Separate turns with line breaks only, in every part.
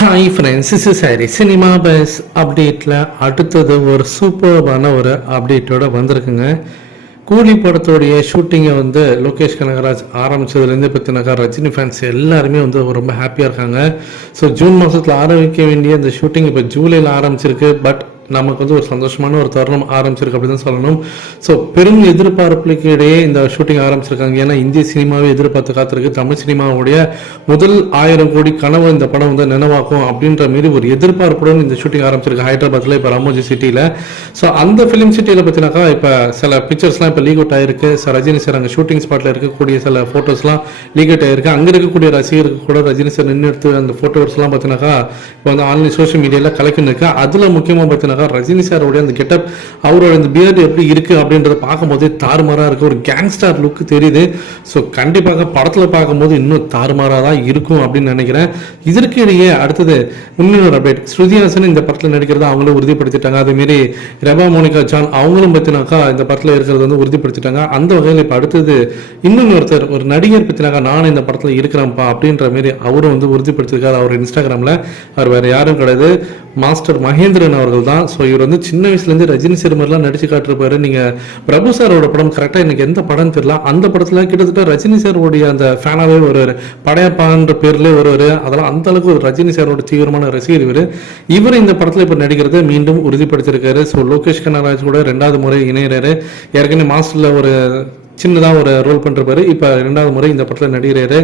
Hi friends is sorry cinema buzz அப்டேட்டில் அடுத்தது ஒரு சூப்பர்பான ஒரு அப்டேட்டோட வந்திருக்குங்க. கூலி படத்தோடைய ஷூட்டிங்கை வந்து லோகேஷ் கனகராஜ் ஆரம்பிச்சதுலேருந்து பார்த்தினாக்கா ரஜினி ஃபேன்ஸ் எல்லாருமே வந்து ரொம்ப ஹாப்பியாக இருக்காங்க. ஸோ ஜூன் மாதத்தில் ஆரம்பிக்க வேண்டிய இந்த ஷூட்டிங் இப்போ ஜூலையில் ஆரம்பிச்சிருக்கு. பட் நமக்கு வந்து ஒரு சந்தோஷமான ஒரு தருணம் ஆரம்பிச்சிருக்கு அப்படி தான் சொல்லணும். ஸோ பெரும் எதிர்பார்ப்புக்கு இடையே இந்த ஷூட்டிங் ஆரம்பிச்சிருக்காங்க. ஏன்னா இந்திய சினிமாவை எதிர்பார்த்து காத்திருக்கு. தமிழ் சினிமாவுடைய முதல் ஆயிரம் கோடி கனவு இந்த படம் வந்து நினைவாக்கும் அப்படின்ற மாரி ஒரு எதிர்பார்ப்புடன் இந்த ஷூட்டிங் ஆரம்பிச்சிருக்கு ஹைதராபாத்தில் இப்போ ராமோஜி சிட்டியில் ஸோ அந்த ஃபிலிம் சிட்டியில் பார்த்தீங்கன்னாக்கா இப்போ சில பிக்சர்ஸ்லாம் இப்போ லீக் அவுட் ஆயிருக்கு. சார் ரஜினி சார் அங்கே ஷூட்டிங் ஸ்பாட்டில் இருக்கக்கூடிய சில ஃபோட்டோஸ்லாம் லீக் அவுட் ஆயிருக்கு. அங்கே இருக்கக்கூடிய ரசிகருக்கு கூட ரஜினி சார் நின்று எடுத்து அந்த ஃபோட்டோஸ்லாம் பார்த்தீங்கன்னாக்கா இப்போ வந்து ஆன்லைன் சோஷியல் மீடியாவில் கலக்கின்னு இருக்கு. அதில் முக்கியமாக பார்த்தீங்கன்னா பார்த்தீங்கன்னாக்கா ரஜினி சாரோடைய அந்த கெட்டப் அவரோட அந்த பியர்டு எப்படி இருக்கு அப்படின்றத பார்க்கும்போதே தாறுமாறாக இருக்குது ஒரு கேங்ஸ்டார் லுக் தெரியுது. ஸோ கண்டிப்பாக படத்தில் பார்க்கும்போது இன்னும் தாறுமாறாக தான் இருக்கும் அப்படின்னு நினைக்கிறேன். இதற்கு இடையே அடுத்தது இன்னொரு அப்டேட் ஸ்ருதிஹாசன் இந்த படத்தில் நடிக்கிறத அவங்களும் உறுதிப்படுத்திட்டாங்க. அதேமாரி ரெபா மோனிகா ஜான் அவங்களும் பற்றினாக்கா இந்த படத்தில் இருக்கிறது வந்து உறுதிப்படுத்திட்டாங்க. அந்த வகையில் இப்போ அடுத்தது இன்னொன்று ஒருத்தர் ஒரு நடிகர் பற்றினாக்கா நான் இந்த படத்தில் இருக்கிறேன்ப்பா அப்படின்ற மாரி அவரும் வந்து உறுதிப்படுத்திருக்காரு. அவர் இன்ஸ்டாகிராமில் அவர் வேறு யாரும் கிடையாது. மாஸ்டர் மகேந்திரன் அவர்கள் தான் ஸோ இவர் வந்து சின்ன வயசுலேருந்து ரஜினி சார் மாதிரிலாம் நடிச்சு காட்டிருப்பாரு. நீங்கள் பிரபு சாரோட படம் கரெக்டாக எனக்கு எந்த படம் தெரியல. அந்த படத்தில் கிட்டத்தட்ட ரஜினி சாரோடைய அந்த ஃபேனாகவே வருவார். படையப்பான்ற பேர்லேயே வருவார். அதெல்லாம் அந்த அளவுக்கு ஒரு ரஜினி சாரோட தீவிரமான ரசிகர் இவர். இவர் இந்த படத்தில் இப்போ நடிக்கிறத மீண்டும் உறுதிப்படுத்தியிருக்காரு. ஸோ லோகேஷ் கனகராஜ் கூட ரெண்டாவது முறை இணையிறாரு. ஏற்கனவே மாஸ்டரில் ஒரு சின்னதாக ஒரு ரோல் பண்ணுறப்பாரு இப்போ ரெண்டாவது முறை இந்த படத்தில் நடிகிறாரு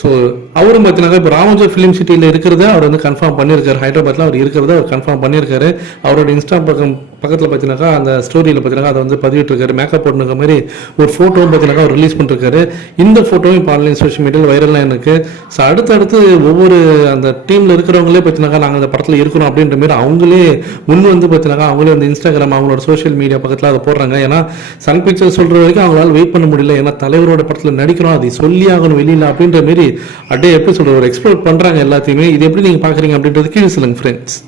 ஸோ அவரும் பார்த்தீங்கன்னா இப்போ ராமோஜோ ஃபிலிம் சிட்டியில் இருக்கிறத அவர் வந்து கன்ஃபார்ம் பண்ணியிருக்காரு ஹைதராபாத்தில் அவர் இருக்கிறத அவர் கன்ஃபார்ம் பண்ணியிருக்காரு அவரோட இன்ஸ்டா பக்கம் பக்கத்தில் பார்த்தீங்கன்னாக்கா அந்த ஸ்டோரியில் பார்த்தீங்கன்னா அதை வந்து பதிவிட்டிருக்காரு. மேக்கப் போட்டுருக்க மாதிரி ஒரு ஃபோட்டோவும் பார்த்தீங்கன்னா அவர் ரிலீஸ் பண்ணிருக்காரு. இந்த ஃபோட்டோவும் இப்போ ஆன்லைன் சோஷியல் மீடியாவில் வைரலாக எனக்கு ஸோ அடுத்தடுத்து ஒவ்வொரு அந்த டீமில் இருக்கிறவங்களே பார்த்தீங்கன்னா நாங்கள் அந்த படத்தில் இருக்கிறோம் அப்படின்ற மாதிரி அவங்களே முன் வந்து பார்த்தீங்கன்னா அவங்களே வந்து இன்ஸ்டாகிராம் அவங்களோட சோஷியல் மீடியா பக்கத்தில் அதை போடுறாங்க. ஏன்னா சன் பிக்சர் சொல்கிற வரைக்கும் அவங்களால வெயிட் பண்ண முடியல. ஏன்னா தலைவரோட படத்தில் நடிக்கிறோம். அதை சொல்லி ஆகணும் வெளியில் அப்படின்ற மாரி அப்படியே எப்படி சொல்கிற ஒரு எக்ஸ்ப்ளோர் பண்ணுறாங்க எல்லாத்தையுமே. இது எப்படி நீங்கள் பார்க்குறீங்க அப்படின்றது கீழே சொல்லுங்க ஃப்ரெண்ட்ஸ்